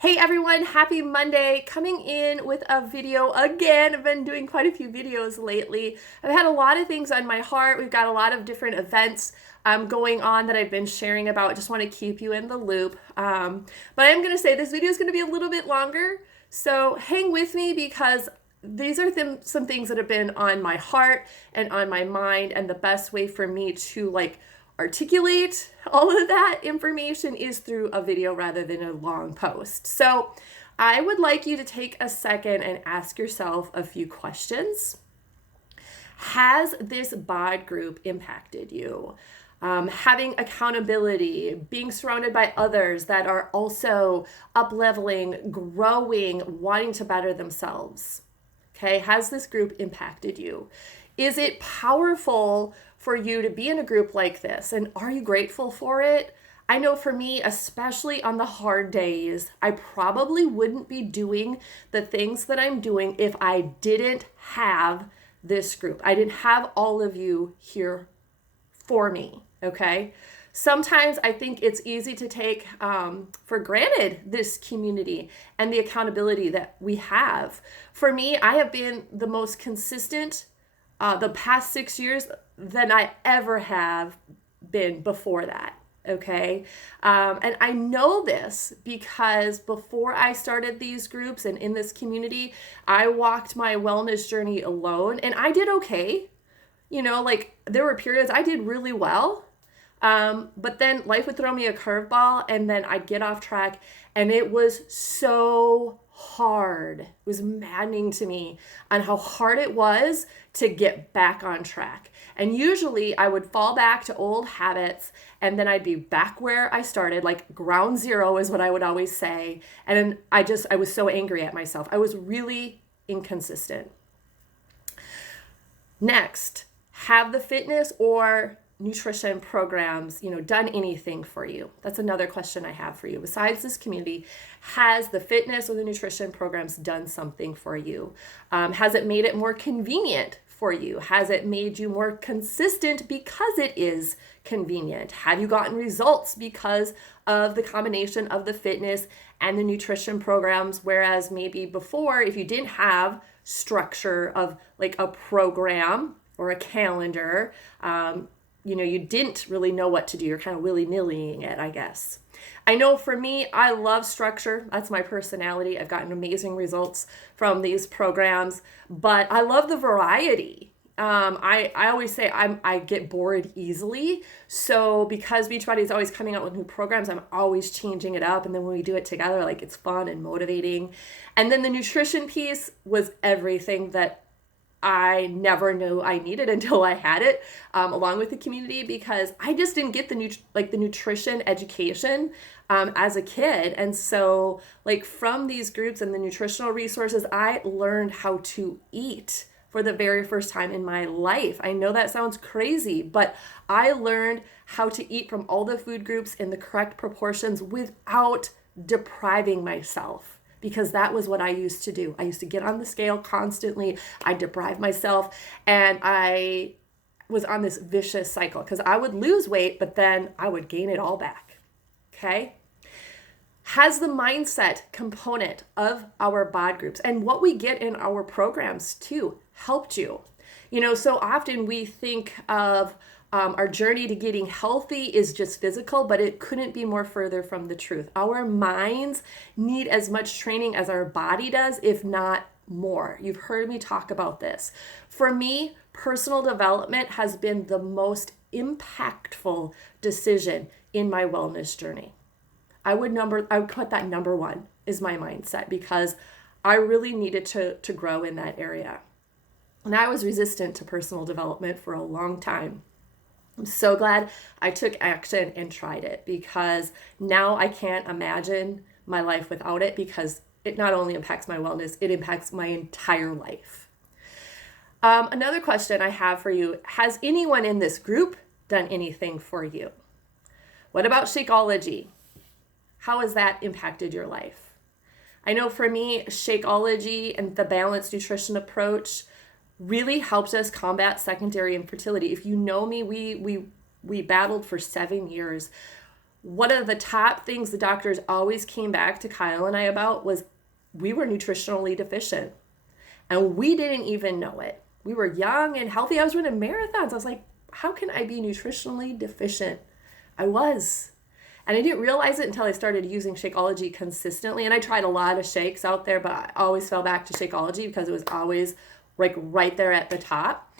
Hey everyone, happy Monday. Coming in with a video again. I've been doing quite a few videos lately. I've had a lot of things on my heart. We've got a lot of different events going on that I've been sharing about. Just want to keep you in the loop. But I'm going to say this video is going to be a little bit longer. So hang with me because these are some things that have been on my heart and on my mind, and the best way for me to articulate all of that information is through a video rather than a long post. So I would like you to take a second and ask yourself a few questions. Has this BOD group impacted you? Having accountability, being surrounded by others that are also up-leveling, growing, wanting to better themselves. Okay, has this group impacted you? Is it powerful for you to be in a group like this? And are you grateful for it? I know for me, especially on the hard days, I probably wouldn't be doing the things that I'm doing if I didn't have this group. I didn't have all of you here for me, okay? Sometimes I think it's easy to take for granted this community and the accountability that we have. For me, I have been the most consistent the past 6 years than I ever have been before that, okay? And I know this because before I started these groups and in this community, I walked my wellness journey alone, and I did okay. You know, there were periods I did really well. But then life would throw me a curveball, and then I'd get off track, and it was so hard. It was maddening to me on how hard it was to get back on track. And usually I would fall back to old habits, and then I'd be back where I started, like ground zero is what I would always say. And I was so angry at myself. I was really inconsistent. Next, have the fitness or nutrition programs, done anything for you? That's another question I have for you. Besides this community, has the fitness or the nutrition programs done something for you? Has it made it more convenient for you? Has it made you more consistent because it is convenient? Have you gotten results because of the combination of the fitness and the nutrition programs? Whereas maybe before, if you didn't have structure of like a program or a calendar, you didn't really know what to do. You're kind of willy-nillying it, I guess. I know for me, I love structure. That's my personality. I've gotten amazing results from these programs, but I love the variety. I always say I get bored easily. So because Beachbody is always coming out with new programs, I'm always changing it up. And then when we do it together, it's fun and motivating. And then the nutrition piece was everything that I never knew I needed until I had it, along with the community, because I just didn't get the nutrition education as a kid. And so from these groups and the nutritional resources, I learned how to eat for the very first time in my life. I know that sounds crazy, but I learned how to eat from all the food groups in the correct proportions without depriving myself. Because that was what I used to do. I used to get on the scale constantly. I deprived myself, and I was on this vicious cycle because I would lose weight, but then I would gain it all back. Okay? Has the mindset component of our BOD groups and what we get in our programs too helped you? So often we think of our journey to getting healthy is just physical, but it couldn't be more further from the truth. Our minds need as much training as our body does, if not more. You've heard me talk about this. For me, personal development has been the most impactful decision in my wellness journey. I would put that number one is my mindset, because I really needed to grow in that area. And I was resistant to personal development for a long time. I'm so glad I took action and tried it, because now I can't imagine my life without it, because it not only impacts my wellness, it impacts my entire life. Another question I have for you, has anyone in this group done anything for you? What about Shakeology? How has that impacted your life? I know for me, Shakeology and the balanced nutrition approach really helped us combat secondary infertility. If you know me, we battled for 7 years one of the top things the doctors always came back to Kyle and I about was we were nutritionally deficient and we didn't even know it. We were young and healthy. I was running marathons. I was like, how can I be nutritionally deficient? I was. And I didn't realize it until I started using Shakeology consistently. And I tried a lot of shakes out there, but I always fell back to Shakeology because it was always like right there at the top.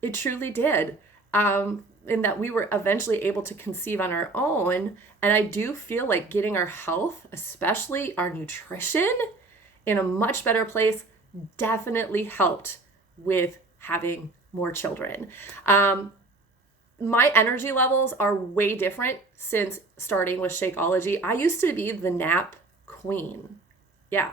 It truly did. In that we were eventually able to conceive on our own. And I do feel like getting our health, especially our nutrition, in a much better place definitely helped with having more children. My energy levels are way different since starting with Shakeology. I used to be the nap queen. Yeah.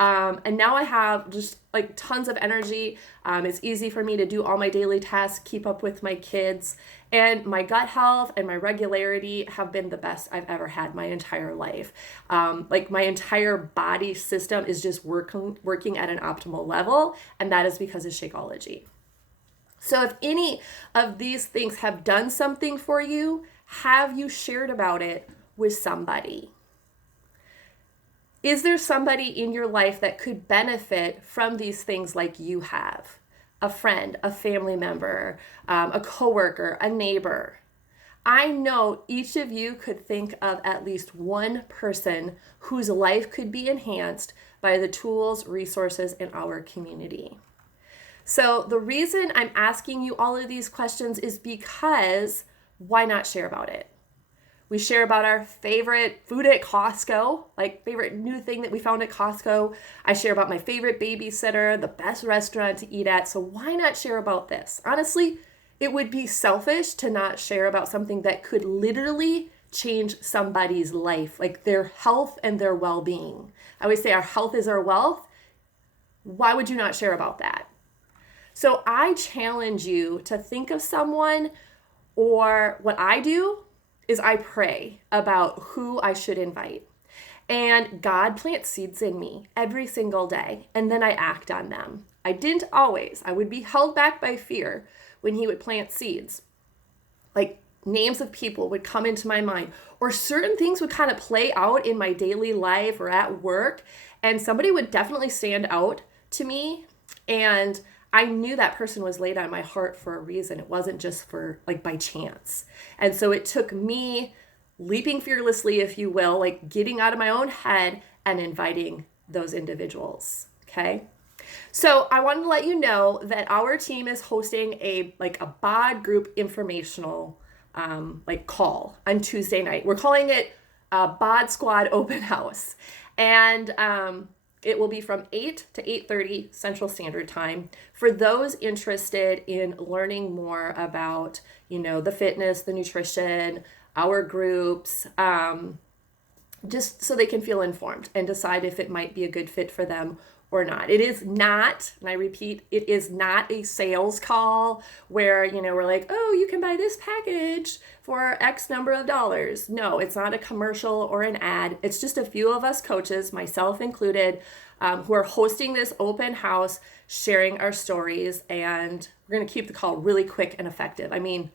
And now I have just like tons of energy. It's easy for me to do all my daily tasks, keep up with my kids, and my gut health and my regularity have been the best I've ever had my entire life. Like my entire body system is just working at an optimal level, and that is because of Shakeology. So if any of these things have done something for you, have you shared about it with somebody? Is there somebody in your life that could benefit from these things like you have? A friend, a family member, a coworker, a neighbor. I know each of you could think of at least one person whose life could be enhanced by the tools, resources in our community. So the reason I'm asking you all of these questions is because why not share about it? We share about our favorite food at Costco, like favorite new thing that we found at Costco. I share about my favorite babysitter, the best restaurant to eat at. So why not share about this? Honestly, it would be selfish to not share about something that could literally change somebody's life, like their health and their well-being. I always say our health is our wealth. Why would you not share about that? So I challenge you to think of someone, or what I do is I pray about who I should invite. And God plants seeds in me every single day, and then I act on them. I didn't always. I would be held back by fear when he would plant seeds. Like names of people would come into my mind, or certain things would kind of play out in my daily life or at work, and somebody would definitely stand out to me, and I knew that person was laid on my heart for a reason. It wasn't just for like by chance. And so it took me leaping fearlessly, if you will, like getting out of my own head and inviting those individuals. Okay. So I wanted to let you know that our team is hosting a BOD group informational call on Tuesday night. We're calling it BODSquad Open House. And it will be from 8 to 8:30 Central Standard Time for those interested in learning more about, the fitness, the nutrition, our groups, just so they can feel informed and decide if it might be a good fit for them or not. It is not, and I repeat, it is not a sales call where, we're like, oh, you can buy this package for X number of dollars. No, it's not a commercial or an ad. It's just a few of us coaches, myself included, who are hosting this open house, sharing our stories, and we're going to keep the call really quick and effective. I mean,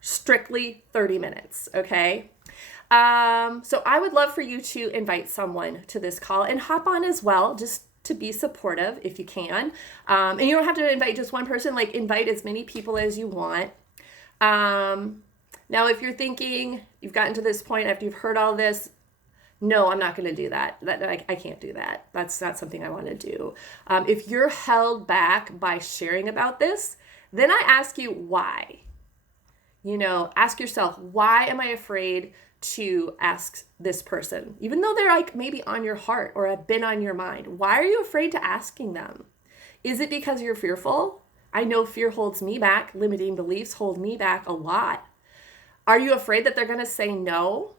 strictly 30 minutes, okay? So I would love for you to invite someone to this call and hop on as well, just to be supportive if you can. And you don't have to invite just one person, invite as many people as you want. Now, if you're thinking you've gotten to this point after you've heard all this, no, I'm not going to do that. I can't do that. That's not something I want to do. If you're held back by sharing about this, then I ask you why. Ask yourself, why am I afraid to ask this person? Even though they're maybe on your heart or have been on your mind, why are you afraid to asking them? Is it because you're fearful? I know fear holds me back. Limiting beliefs hold me back a lot. Are you afraid that they're going to say no?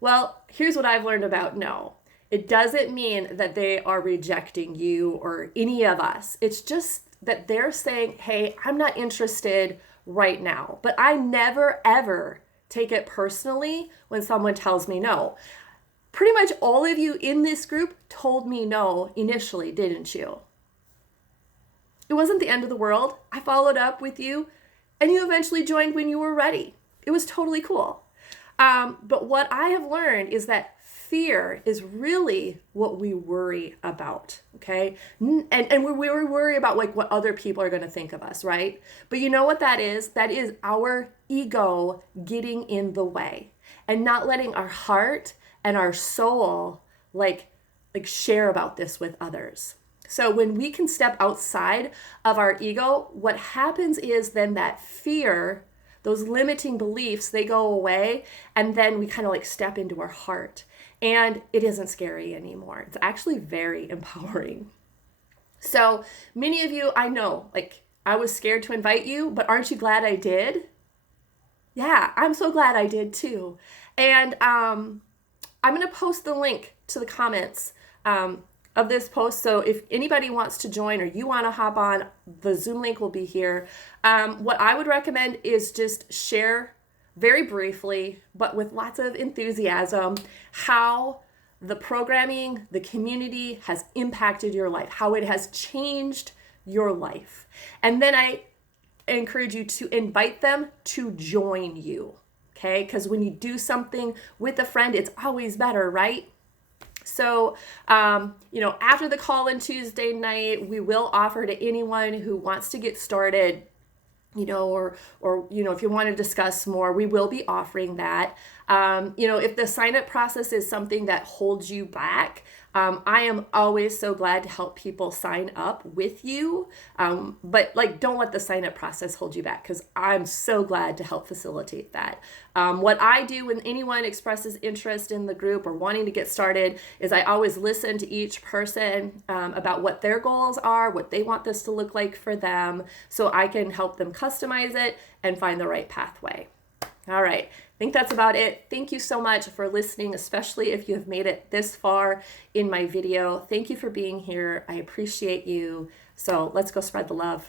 Well, here's what I've learned about no. It doesn't mean that they are rejecting you or any of us. It's just that they're saying, hey, I'm not interested right now. But I never, ever take it personally when someone tells me no. Pretty much all of you in this group told me no initially, didn't you? It wasn't the end of the world. I followed up with you, and you eventually joined when you were ready. It was totally cool. But what I have learned is that fear is really what we worry about, okay? And we worry about like what other people are going to think of us, right? But you know what that is? That is our ego getting in the way and not letting our heart and our soul like share about this with others. So when we can step outside of our ego, what happens is then that fear, those limiting beliefs, they go away, and then we kind of like step into our heart. And it isn't scary anymore. It's actually very empowering. So many of you, I know, like I was scared to invite you, but aren't you glad I did? Yeah, I'm so glad I did too. And I'm going to post the link to the comments of this post. So if anybody wants to join or you want to hop on, the Zoom link will be here. What I would recommend is just share very briefly, but with lots of enthusiasm, how the programming, the community has impacted your life, how it has changed your life. And then I encourage you to invite them to join you, okay? Because when you do something with a friend, it's always better, right? So, after the call-in Tuesday night, we will offer to anyone who wants to get started, or if you want to discuss more, we will be offering that. If the sign-up process is something that holds you back, I am always so glad to help people sign up with you. But don't let the sign-up process hold you back, because I'm so glad to help facilitate that. What I do when anyone expresses interest in the group or wanting to get started is I always listen to each person about what their goals are, what they want this to look like for them, so I can help them customize it and find the right pathway. All right, I think that's about it. Thank you so much for listening, especially if you have made it this far in my video. Thank you for being here. I appreciate you. So let's go spread the love.